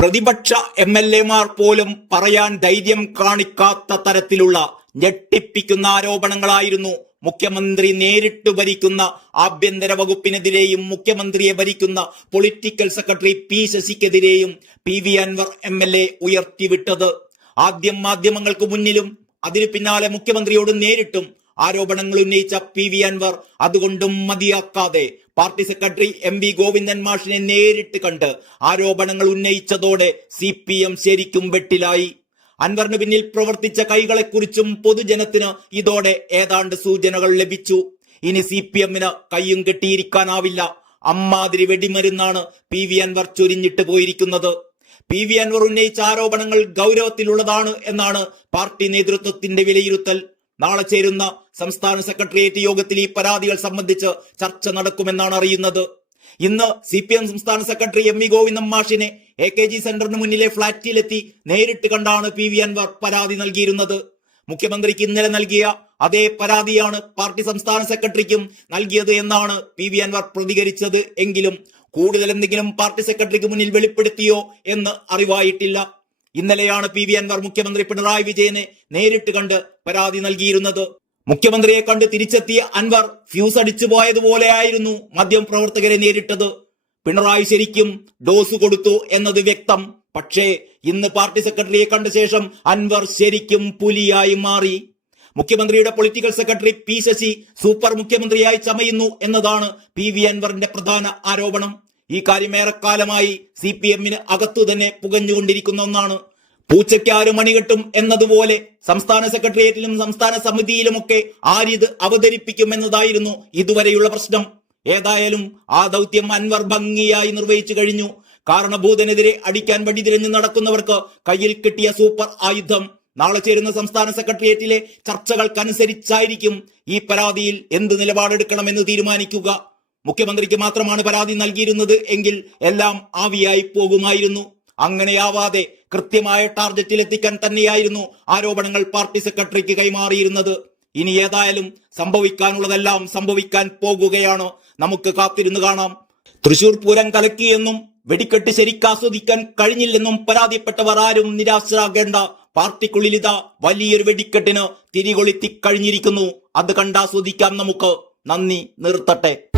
പ്രതിപക്ഷ MLA-മാർ പോലും പറയാൻ ധൈര്യം കാണിക്കാത്ത തരത്തിലുള്ള ഞെട്ടിപ്പിക്കുന്ന ആരോപണങ്ങളായിരുന്നു മുഖ്യമന്ത്രി നേരിട്ട് ഭരിക്കുന്ന ആഭ്യന്തര വകുപ്പിനെതിരെയും മുഖ്യമന്ത്രിയെ ഭരിക്കുന്ന പൊളിറ്റിക്കൽ സെക്രട്ടറി പി ശശിക്കെതിരെയും PV അൻവർ MLA ഉയർത്തിവിട്ടത്. ആദ്യം മാധ്യമങ്ങൾക്ക് മുന്നിലും അതിനു പിന്നാലെ മുഖ്യമന്ത്രിയോട് നേരിട്ടും ആരോപണങ്ങൾ ഉന്നയിച്ച PV അൻവർ അതുകൊണ്ടും മതിയാക്കാതെ പാർട്ടി സെക്രട്ടറി MV ഗോവിന്ദൻ മാഷിനെ നേരിട്ട് കണ്ട് ആരോപണങ്ങൾ ഉന്നയിച്ചതോടെ CPM ശരിക്കും വെട്ടിലായി. അൻവറിന് പിന്നിൽ പ്രവർത്തിച്ച കൈകളെക്കുറിച്ചും പൊതുജനത്തിന് ഇതോടെ ഏതാണ്ട് സൂചനകൾ ലഭിച്ചു. ഇനി CPM-ന് കയ്യും കെട്ടിയിരിക്കാനാവില്ല. അമ്മാതിരി വെടിമരുന്നാണ് PV അൻവർ ചൊരിഞ്ഞിട്ട് പോയിരിക്കുന്നത്. PV അൻവർ ഉന്നയിച്ച ആരോപണങ്ങൾ ഗൗരവത്തിലുള്ളതാണ് എന്നാണ് പാർട്ടി നേതൃത്വത്തിന്റെ വിലയിരുത്തൽ. നാളെ ചേരുന്ന സംസ്ഥാന സെക്രട്ടേറിയറ്റ് യോഗത്തിൽ ഈ പരാതികൾ സംബന്ധിച്ച് ചർച്ച നടക്കുമെന്നാണ് അറിയുന്നത്. ഇന്ന് CPM സംസ്ഥാന സെക്രട്ടറി MV ഗോവിന്ദൻ മാഷിനെ AKG സെന്ററിന് മുന്നിലെ ഫ്ളാറ്റിലെത്തി നേരിട്ട് കണ്ടാണ് PV അൻവർ പരാതി നൽകിയിരുന്നത്. മുഖ്യമന്ത്രിക്ക് ഇന്നലെ നൽകിയ അതേ പരാതിയാണ് പാർട്ടി സംസ്ഥാന സെക്രട്ടറിക്കും നൽകിയത് എന്നാണ് PV അൻവർ പ്രതികരിച്ചത്. എങ്കിലും കൂടുതൽ എന്തെങ്കിലും പാർട്ടി സെക്രട്ടറിക്ക് മുന്നിൽ വെളിപ്പെടുത്തിയോ എന്ന് അറിവായിട്ടില്ല. ഇന്നലെയാണ് PV അൻവർ മുഖ്യമന്ത്രി പിണറായി വിജയനെ നേരിട്ട് കണ്ട് പരാതി നൽകിയിരുന്നത്. മുഖ്യമന്ത്രിയെ കണ്ട് തിരിച്ചെത്തിയ അൻവർ ഫ്യൂസ് അടിച്ചു പോയതുപോലെയായിരുന്നു മാധ്യമ പ്രവർത്തകരെ നേരിട്ടത്. പിണറായി ശരിക്കും ഡോസ് കൊടുത്തു എന്നത് വ്യക്തം. പക്ഷേ ഇന്ന് പാർട്ടി സെക്രട്ടറിയെ കണ്ട ശേഷം അൻവർ ശരിക്കും പുലിയായി മാറി. മുഖ്യമന്ത്രിയുടെ political secretary P Sasi super മുഖ്യമന്ത്രിയായി ചമയുന്നു എന്നതാണ് PV അൻവറിന്റെ പ്രധാന ആരോപണം. ഈ കാര്യം ഏറെക്കാലമായി CPM-ന് അകത്തു തന്നെ പുകഞ്ഞുകൊണ്ടിരിക്കുന്ന ഒന്നാണ്. പൂച്ചയ്ക്ക് ആര് മണികെട്ടും എന്നതുപോലെ സംസ്ഥാന സെക്രട്ടേറിയറ്റിലും സംസ്ഥാന സമിതിയിലുമൊക്കെ ആരിത് അവതരിപ്പിക്കും എന്നതായിരുന്നു ഇതുവരെയുള്ള പ്രശ്നം. ഏതായാലും ആ ദൗത്യം അൻവർ ഭംഗിയായി നിർവഹിച്ചു കഴിഞ്ഞു. കാരണഭൂതനെതിരെ അടിക്കാൻ വടി തിരഞ്ഞു നടക്കുന്നവർക്ക് കയ്യിൽ കിട്ടിയ സൂപ്പർ ആയുധം. നാളെ ചേരുന്ന സംസ്ഥാന സെക്രട്ടേറിയറ്റിലെ ചർച്ചകൾക്കനുസരിച്ചായിരിക്കും ഈ പരാതിയിൽ എന്ത് നിലപാടെടുക്കണമെന്ന് തീരുമാനിക്കുക. മുഖ്യമന്ത്രിക്ക് മാത്രമാണ് പരാതി നൽകിയിരുന്നത് എങ്കിൽ എല്ലാം ആവിയായി പോകുമായിരുന്നു. അങ്ങനെയാവാതെ കൃത്യമായ ടാർഗറ്റിൽ എത്തിക്കാൻ തന്നെയായിരുന്നു ആരോപണങ്ങൾ പാർട്ടി സെക്രട്ടറിക്ക് കൈമാറിയിരുന്നത്. ഇനി ഏതായാലും സംഭവിക്കാനുള്ളതെല്ലാം സംഭവിക്കാൻ പോകുകയാണ്. നമുക്ക് കാത്തിരുന്ന് കാണാം. തൃശൂർ പൂരം കലക്കിയെന്നും വെടിക്കെട്ട് ശരിക്കാസ്വദിക്കാൻ കഴിഞ്ഞില്ലെന്നും പരാതിപ്പെട്ടവർ ആരും നിരാശരാകേണ്ട. പാർട്ടിക്കുള്ളിൽ ഇതാ വലിയൊരു വെടിക്കെട്ടിന് തിരികൊളുത്തി കഴിഞ്ഞിരിക്കുന്നു. അത് കണ്ടാസ്വദിക്കാം നമുക്ക്. നന്ദി, നിർത്തട്ടെ.